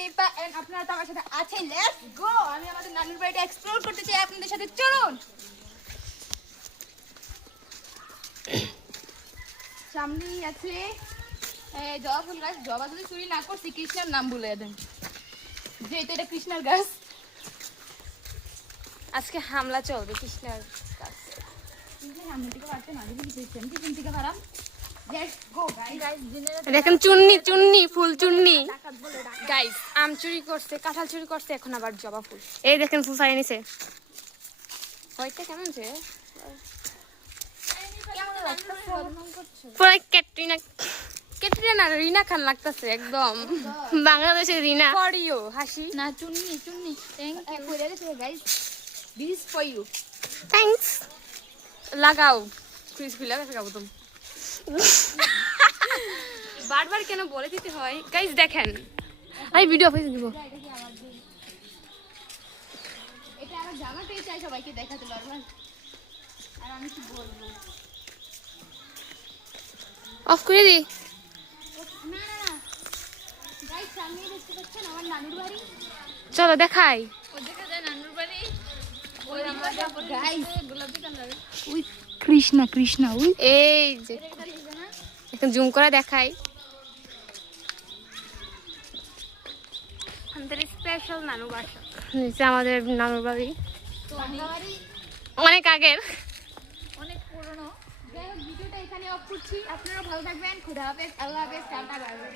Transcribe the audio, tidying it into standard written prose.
Nipa and আপনারা তো আমার সাথে আছেন। লেটস গো, আমি আমাদের নানুর বাড়িটা এক্সপ্লোর করতে চাই আপনাদের সাথে, চলুন। সামনেই আছে জবা ফুল গাছ। জবা যদি চুরি না করছি কৃষ্ণের নাম বলে দেন, যেহেতু এটা কৃষ্ণের গাছ। আজকে হামলা চলবে কৃষ্ণার কাছে। দেখেন চুন্নি চুন্নি ফুল চুন্নি গাইস, আম চুরি করছে, কাঁঠাল চুরি করছে, এখন আবার জবা ফুল। এই দেখেন ফুল ছাড়িয়ে নিছে। হোয়াইটটা কেমন আছে? পুরো ক্যাটরিনা, ক্যাটরিনা না রিনা খান লাগতেছে একদম, বাংলাদেশের রিনা। ফর ইউ হাসি না, চুন্নি চুন্নি। Thank you guys, this is for you. Thanks. লাগাও ক্রিস খুলে লাগাবো তুমি। বারবার কেন বলে দিতে হয় গাইস? দেখেন আমি ভিডিও অফিস দিব। এটা আমার জামাতেই চাই সবাইকে দেখাতে বারবার, আর আমি কি বলবো। অফ করে দি। না না না গাইস, সামনে দেখতে পাচ্ছেন আমার নানুর বাড়ি। চলো দেখাই। ও দেখা যায় নানুর বাড়ি। ওই আমরা গাইস গোলাপি কালার, ওই কৃষ্ণা কৃষ্ণা, ওই এই যে এখন জুম করে দেখাই। আমাদের স্পেশাল নানু বাসা, নিচে আমাদের নানুর বাড়ি, তো আমার বাড়ি অনেক আগের, অনেক পুরনো। যাই হোক, ভিডিওটা এখানে অফ করছি। আপনারা ভালো থাকবেন, খুদা হাফেজ, আল্লাহ হাফেজ, টাটা বাই বাই।